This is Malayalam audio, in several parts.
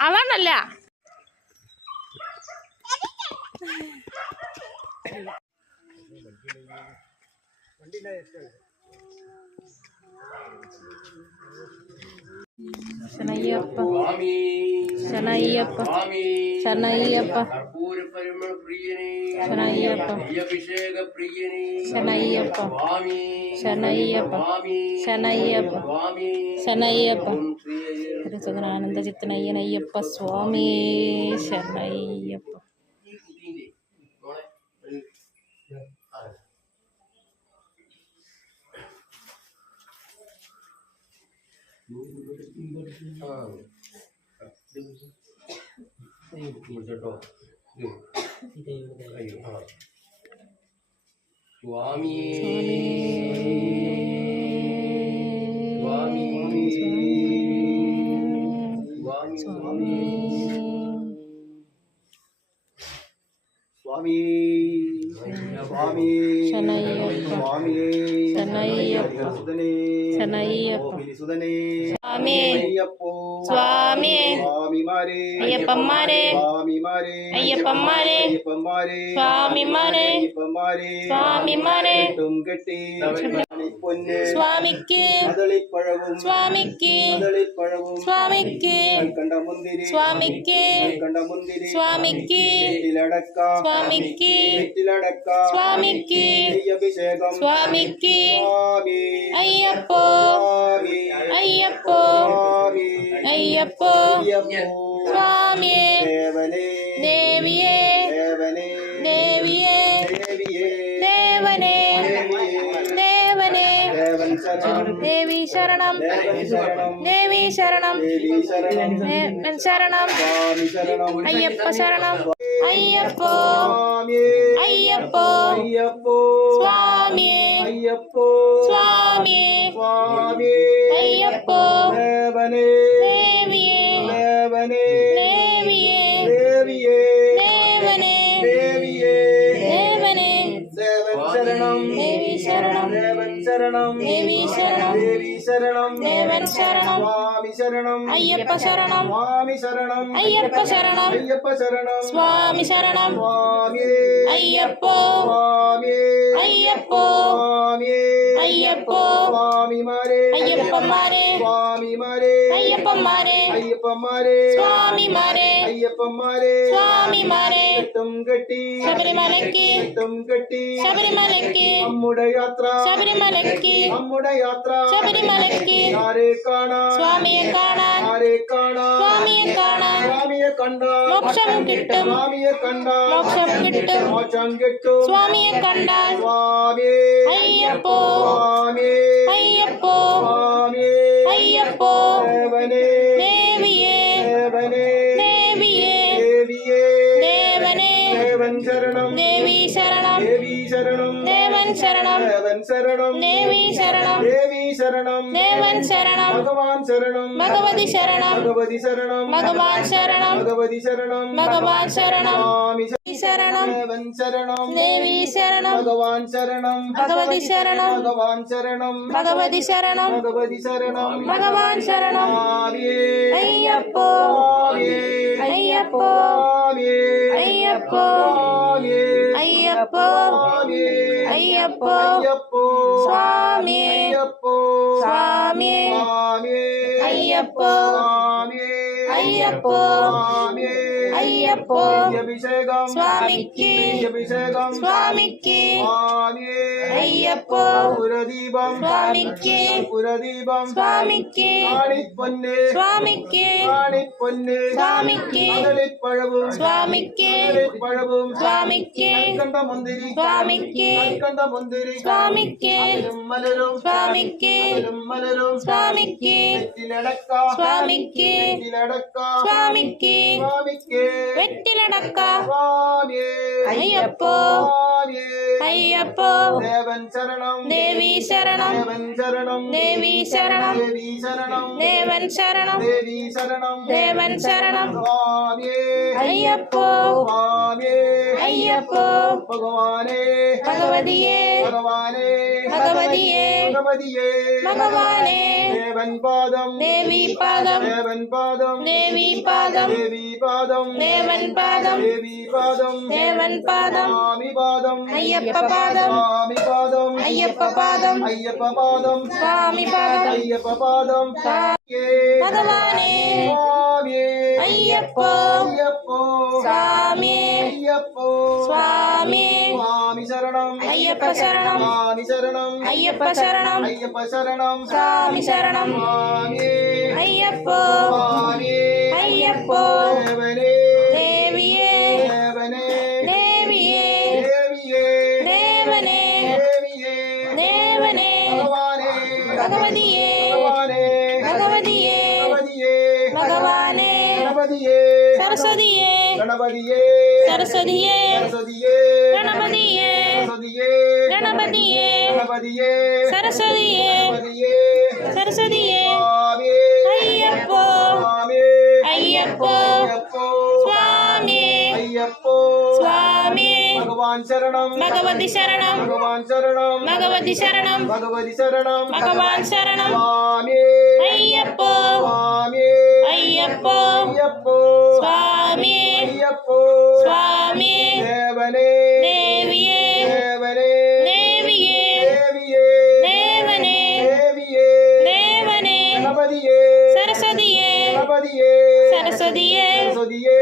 അവനല്ല ശരണയ്യപ്പ ശരണയ്യപ്പ ശരണയ്യപ്പ ശരണയ്യപ്പ ശരണയ്യപ്പ ശരണയ്യപ്പ ശരണയ്യപ്പ ശരണയ്യപ്പ തിരുസദനാനന്ദ ചിത്തനയ്യനയ്യപ്പ സ്വാമി ശരണയ്യപ്പ സ്വാമി അയ്യപ്പന്മാരെ അയ്യപ്പന്മാരെ സ്വാമിമാരെ സ്വാമിമാരെ സ്വാമിക്ക് സ്വാമിക്ക് സ്വാമിക്ക് സ്വാമിക്ക് സ്വാമിക്ക് സ്വാമിക്ക് സ്വാമിക്ക് സ്വാമിക്ക് അയ്യപ്പോ അയ്യപ്പോ അയ്യപ്പോ സ്വാമിയേ ദേവിയേ ദേവിയേ ദേവനേ ദേവനേ ദേവി ശരണം ദേവി ശരണം ദേവൻ ശരണം അയ്യപ്പ ശരണം അയ്യപ്പോ അയ്യപ്പോ സ്വാമിയേ സ്വാമിയേ അയ്യപ്പോ ദേവിയേ ദേവിയേ ദേവനേ ദേവനേ ദേവി ശരണം ദേവി ശരണം ദേവൻ ശരണം അയ്യപ്പ ശരണം അയ്യപ്പ ശരണം സ്വാമി ശരണം അയ്യപ്പോ അയ്യപ്പോ അയ്യപ്പോ അയ്യപ്പന്മാരെ അയ്യപ്പന്മാരെ സ്വാമിമാരെ സ്വാമിമാരെ ശബരിമലയ്ക്ക് ശബരിമലയ്ക്ക് ശബരിമലയ്ക്ക് ശബരിമലയ്ക്ക് സ്വാമിയെ കാണാൻ സ്വാമിയെ കാണാൻ മോക്ഷം കിട്ടും മോക്ഷം കിട്ടും സ്വാമിയെ കണ്ടാൽ അയ്യപ്പോ അയ്യപ്പോ അയ്യപ്പോ ദേവിയേ ദേവിയേ ദേവനേ ദേവി ശരണം ദേവൻ ശരണം ദേവി ശരണം ദേവൻ ശരണം ഭഗവതി ശരണം ഭഗവാൻ ശരണം ഭഗവാൻ ശരണം ശരണം ദേവി ശരണം ഭഗവതി ശരണം ഭഗവതി ശരണം ഭഗവാൻ ശരണം അയ്യപ്പോ അയ്യപ്പോ അയ്യപ്പോ അയ്യപ്പോ അയ്യപ്പോ സ്വാമിയേ സ്വാമിയേ അയ്യപ്പോ അയ്യപ്പോ അയ്യപ്പോ സ്വാമിക്ക് സ്വാമിക്ക് അയ്യപ്പോ സ്വാമിക്ക് സ്വാമിക്ക് സ്വാമിക്ക് സ്വാമിക്ക് സ്വാമിക്ക് സ്വാമിക്ക് സ്വാമിക്ക് സ്വാമിക്ക് സ്വാമിക്ക് സ്വാമിക്ക് സ്വാമിക്ക് സ്വാമിക്ക് വെറ്റിലടക്ക അയ്യപ്പോ അയ്യപ്പോ ദേവി ശരണം ദേവി ശരണം ദേവൻ ശരണം ദേവൻ ശരണം അയ്യപ്പോ അയ്യപ്പോ ഭഗവതിയേ ഭഗവാനേ ഭഗവതിയേ ഭഗവതിയേ ഭഗവാനേ ദേവൻ പാദം ദേവി പാദം ദേവൻ പാദം ദേവി പാദം ദേവി പാദം ദേവൻ പാദം ദേവി പാദം ദേവൻ പാദം സ്വാമി പാദം അയ്യപ്പ പാദം സ്വാമി പാദം അയ്യപ്പ പാദം അയ്യപ്പ പാദം സ്വാമി പാദം അയ്യപ്പ പാദം ഭഗവാനേ സ്വാമിയേ അയ്യപ്പോ അയ്യപ്പോ സ്വാമിയേ അയ്യപ്പോ സ്വാമിയേ സ്വാമി ശരണം അയ്യപ്പ ശരണം സ്വാമി ശരണം അയ്യപ്പ ശരണം അയ്യപ്പ ശരണം സ്വാമി ശരണം സ്വാമിയേ അയ്യപ്പോ സ്വാമിയേ അയ്യപ്പോ ദേവനേ ദേവിയേ ദേവനേ ദേവിയേ ദേവിയേ ദേവനേ ദേവിയേ ദേവനേ ഭഗവാനേ ഭഗവതിയേ ഭഗവാനേ ഭഗവതിയേ ഭഗവതിയേ ഭഗവാനേ ഗണപതിയേ സരസ്വതിയേ ഗണപതിയേ സരസ്വതിയേ സരസ്വതിയേ ഗണപതിയേ ഗണപതിയേ ഗണപതിയേ ഗണപതിയേ സരസ്വതിയേ ഗണപതിയേ സരസ്വതിയേ സ്വാമിയേ അയ്യപ്പോ സ്വാമിയേ അയ്യപ്പോ അയ്യപ്പോ സ്വാമിയേ അയ്യപ്പോ സ്വാമിയേ ഭഗവാൻ ശരണം ഭഗവതി ശരണം ഭഗവാൻ ശരണം ഭഗവതി ശരണം ഭഗവതി ശരണം ഭഗവാൻ ശരണം സ്വാമിയേ അയ്യപ്പോ സ്വാമിയേ അയ്യപ്പോ അയ്യപ്പോ സ്വാമിയേ അയ്യപ്പോ സ്വാമിയേ ദേവനേ ദേവിയേ ദേവനേ ദേവിയേ ദേവിയേ ദേവനേ ദേവിയേ ദേവനേ ഗണപതിയേ സരസ്വതിയേ ഗണപതിയേ സരസ്വതിയേ സരസ്വതിയേ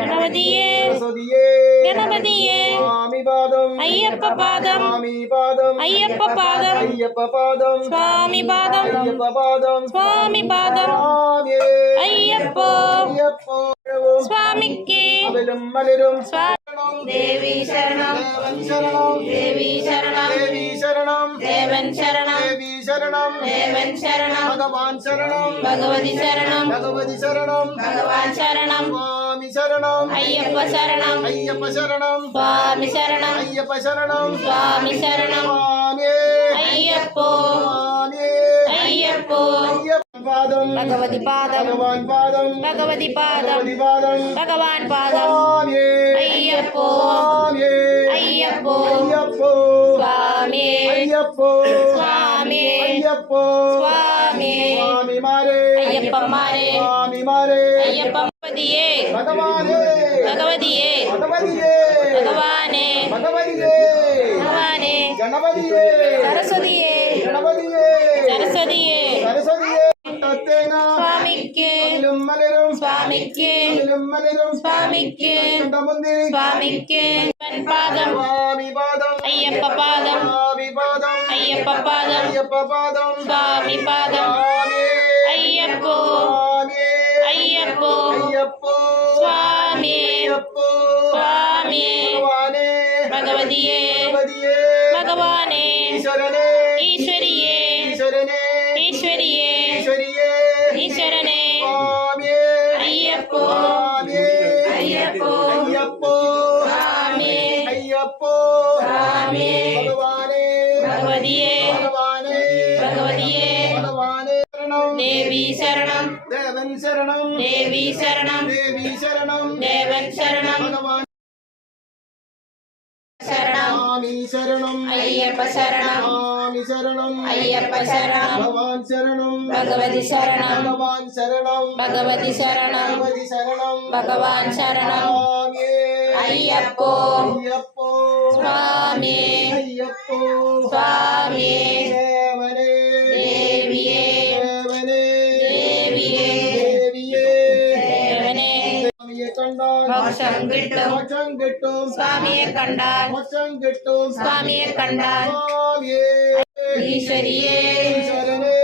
ഗണപതിയേ സരസ്വതിയേ ഗണപതിയേ സ്വാമി പാദം അയ്യപ്പ പാദം സ്വാമി പാദം അയ്യപ്പ പാദം അയ്യപ്പ പാദം സ്വാമി പാദം അയ്യപ്പ പാദം സ്വാമി പാദം സ്വാമിയേ അയ്യപ്പോ അയ്യപ്പോ സ്വാമിക്ക് അവലും മലരും ദേവി ശരണം ദേവൻ ശരണം ദേവി ശരണം ദേവി ശരണം ദേവൻ ശരണം ദേവി ശരണം ദേവൻ ശരണം ഭഗവാൻ ശരണം ഭഗവതി ശരണം ഭഗവതി ശരണം ഭഗവാൻ ശരണം സ്വാമി ശരണം അയ്യപ്പ ശരണം അയ്യപ്പ ശരണം സ്വാമി ശരണം അയ്യപ്പ ശരണം സ്വാമി ശരണം സ്വാമിയേ അയ്യപ്പോ സ്വാമിയേ അയ്യപ്പോ അയ്യപ്പ പാദം ഭഗവതി പാദം ഭഗവാൻ പാദം ഭഗവതി പാദം ഭഗവതി പാദം ഭഗവാൻ പാദം സ്വാമിയേ അയ്യപ്പോ സ്വാമിയേ അയ്യപ്പോ അയ്യപ്പോ സ്വാമിയേ അയ്യപ്പോ സ്വാമിയേ അയ്യപ്പോ സ്വാമിയേ സ്വാമിമാരേ അയ്യപ്പന്മാരെ സ്വാമിമാരേ അയ്യപ്പതിയേ ഭഗവാനേ ഭഗവതിയേ ഭഗവതിയേ ഭഗവാനേ ഭഗവതിയേ ഭഗവാനേ ഗണപതിയേ സരസ്വതിയേ ഗണപതിയേ സരസ്വതിയേ സരസ്വതിയേ തത്തേന സ്വാമിക്ക് അതിലും മലരും സ്വാമിക്ക് അതിലും മലരും സ്വാമിക്ക് മുന്തിരി സ്വാമിക്ക് പാദം സ്വാമി പാദം അയ്യപ്പ പാദം സ്വാമി പാദം അയ്യപ്പ പാദം അയ്യപ്പ പാദം സ്വാമി പാദം സ്വാമിയേ അയ്യപ്പോ സ്വാമിയേ അയ്യപ്പോ അയ്യപ്പോ സ്വാമിയേ അയ്യപ്പോ സ്വാമിയേ ഭഗവാനേ ഭഗവതിയേ ഭഗവതിയേ ഭഗവാനേ ഈശ്വരനേ ഈശ്വരിയേ ഈശ്വരനേ ഈശ്വരിയേ ഈശ്വരിയേ ഈശ്വരനേ സ്വാമിയേ അയ്യപ്പോ സ്വാമിയേ അയ്യപ്പോ അയ്യപ്പോ സ്വാമിയേ അയ്യപ്പോ സ്വാമിയേ ഭഗവാനേ ഭഗവതിയേ ഭഗവാനേ ഭഗവതിയേ ഭഗവാനേ ശരണം ദേവി ശരണം ദേവൻ ശരണം ദേവി ശരണം ദേവി ശരണം ദേവൻ ശരണം ഭഗവാൻ ശരണം സ്വാമി ശരണം അയ്യപ്പ ശരണം സ്വാമി ശരണം അയ്യപ്പ ശരണം ഭഗവാൻ ശരണം ഭഗവതി ശരണം ഭഗവാൻ ശരണം ഭഗവതി ശരണം ഭഗവതി ശരണം ഭഗവാൻ ശരണം സ്വാമിയേ അയ്യപ്പോ അയ്യപ്പോ സ്വാമിയേ അയ്യപ്പോ സ്വാമിയേ ദേവനേ ദേവിയേ ദേവനേ ദേവിയേ ദേവിയേ ദേവനേ സ്വാമിയെ കണ്ടാൽ മോക്ഷം കിട്ടും മോക്ഷം കിട്ടും സ്വാമിയെ കണ്ടാൽ മോക്ഷം കിട്ടും സ്വാമിയെ കണ്ടാൽ സ്വാമിയേ ഈശ്വരിയേ ഈശ്വരനേ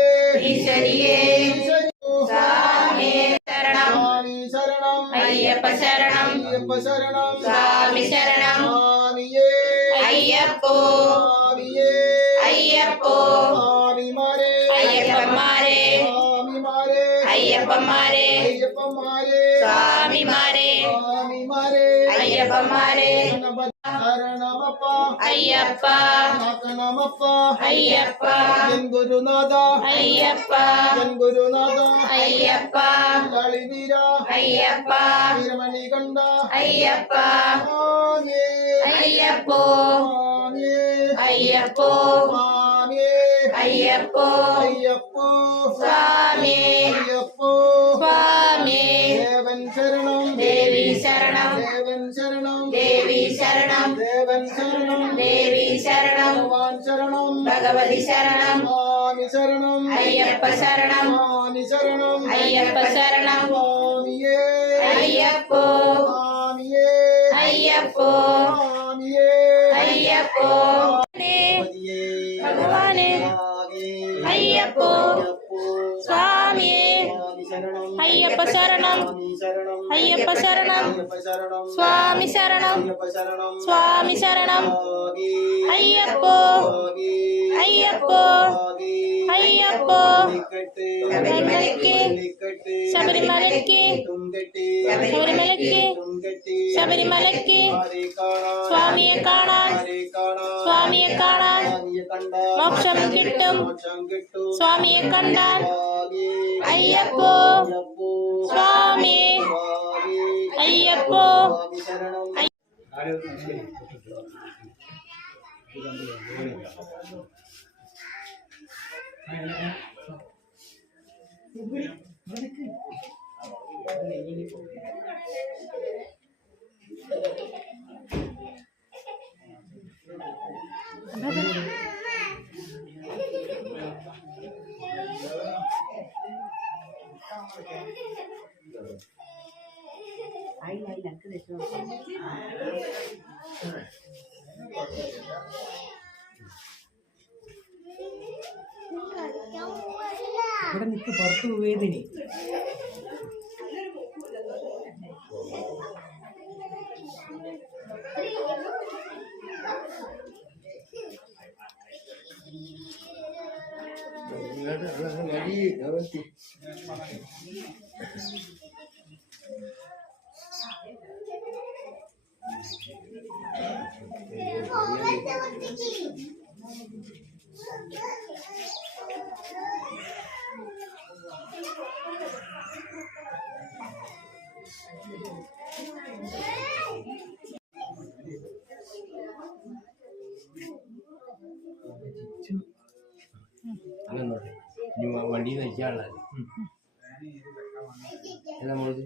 ഈശ്വരിയേ ഈശ്വരി സ്വാമിയേ ശരണം സ്വാമി ശരണം അയ്യപ്പ ശരണം അയ്യപ്പ ശരണം സ്വാമി ശരണം സ്വാമിയേ അയ്യപ്പോ സ്വാമിയേ അയ്യപ്പോ സ്വാമിമാരേ അയ്യപ്പന്മാരെ സ്വാമിമാരേ അയ്യപ്പന്മാരെ അയ്യപ്പന്മാരേ സ്വാമിമാരെ സ്വാമിമാരേ അയ്യപ്പന്മാരെ ഗണപതി ശരണമപ്പ അയ്യപ്പ കാക്കണമപ്പ അയ്യപ്പ എൻ ഗുരുനാഥ അയ്യപ്പ എൻ ഗുരുനാഥ അയ്യപ്പ കളിവീര അയ്യപ്പ വീരമണി കണ്ട അയ്യപ്പ സ്വാമിയേ അയ്യപ്പോ സ്വാമിയേ അയ്യപ്പോ സ്വാമിയേ അയ്യപ്പോ അയ്യപ്പോ സ്വാമി അയ്യപ്പോ സ്വാമി ദേവൻ ശരണം ദേവി ശരണം ദേവൻ ശരണം ദേവി ശരണം ദേവൻ ശരണം ദേവി ശരണം ഭഗവാൻ ശരണം ഭഗവതി ശരണം സ്വാമി ശരണം അയ്യപ്പ ശരണം സ്വാമി ശരണം അയ്യപ്പ ശരണം സ്വാമിയേ അയ്യപ്പോ സ്വാമിയേ അയ്യപ്പോ സ്വാമിയേ അയ്യപ്പോ ഭഗവാനെ അയ്യപ്പോ സ്വാമിയേ അയ്യപ്പ ശരണം അയ്യപ്പ ശരണം സ്വാമി ശരണം സ്വാമി ശരണം അയ്യപ്പോ അയ്യപ്പോ അയ്യപ്പോ ശബരിമലയ്ക്ക് ശബരിമലയ്ക്ക് ശബരിമലയ്ക്ക് ശബരിമലയ്ക്ക് സ്വാമിയെ കാണാൻ സ്വാമിയെ കാണാൻ മോക്ഷം കിട്ടും സ്വാമിയെ കണ്ടാൽ അയ്യപ്പോ സ്വാമി അയ്യപ്പോ ഇവിടെ നിൽക്ക് പുറത്ത് പോയതിന് വണ്ടി നയിക്കാനുള്ള നമ്മളത്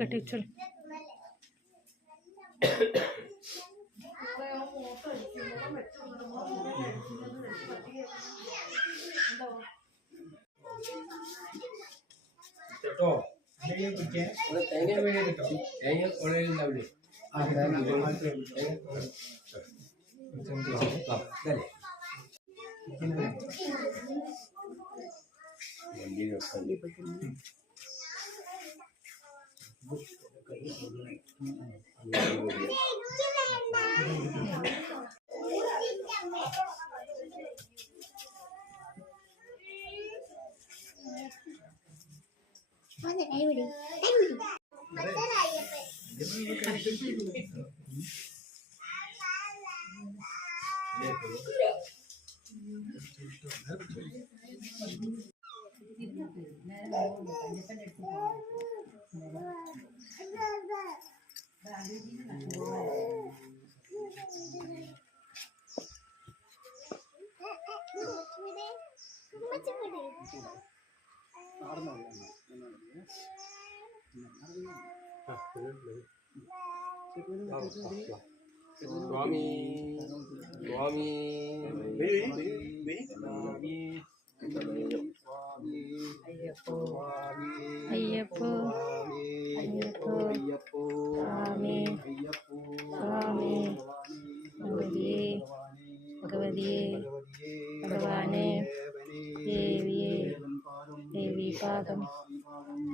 കെട്ടിച്ചോളൂ കേട്ടോ തേങ്ങ വേണേ കിട്ടോ തേങ്ങ ഉടനുണ്ടാവില്ലേ സ്വാമി സ്വാമി അയ്യപ്പോ അയ്യപ്പോ അയ്യപ്പോ സ്വാമി സ്വാമി ഭഗവതിയെ പാദം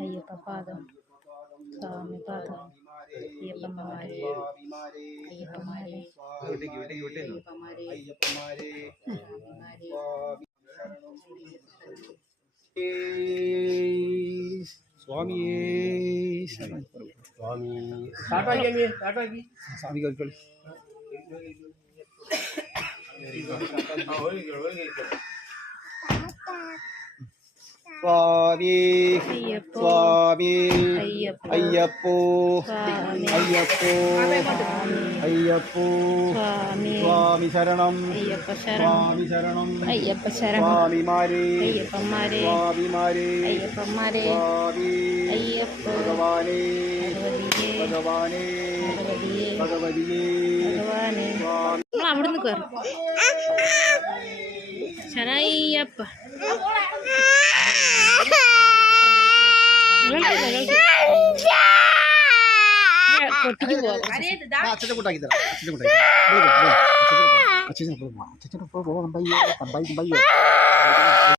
അയ്യപ്പ പാദം സ്വാമി പാദം അയ്യപ്പന്മാരെ അയ്യപ്പന്മാരെ സ്വാമിയേ സ്വാമി സ്റ്റാർട്ടാക്കി അമ്മേ സ്റ്റാർട്ടാക്കി സ്വാമി കേൾക്കളി സ്വാമി അയ്യപ്പോ സ്വാമി അയ്യപ്പോ അയ്യപ്പോ സ്വാമി അയ്യപ്പോ അയ്യപ്പോ സ്വാമി സ്വാമി ശരണം അയ്യപ്പ ശരണം സ്വാമി ശരണം അയ്യപ്പ ശരണം സ്വാമിമാരെ അയ്യപ്പന്മാരെ സ്വാമിമാരെ അയ്യപ്പന്മാരെ സ്വാമി അയ്യപ്പ ഭഗവാനെ ഭഗവതിയെ ഭഗവാനെ ഭഗവതിയെ ഭഗവതിയെ ഭഗവാനെ സ്വാമി നമ്മൾ അവിടുന്ന് കയറും ശരണയ്യപ്പ പൊട്ടിക്ക് പോകാം അച്ഛനെ കൂട്ടാക്കി തരാം അച്ഛനെ കൂട്ടാക്കി അച്ഛനെ പോകാൻ പയ്യോ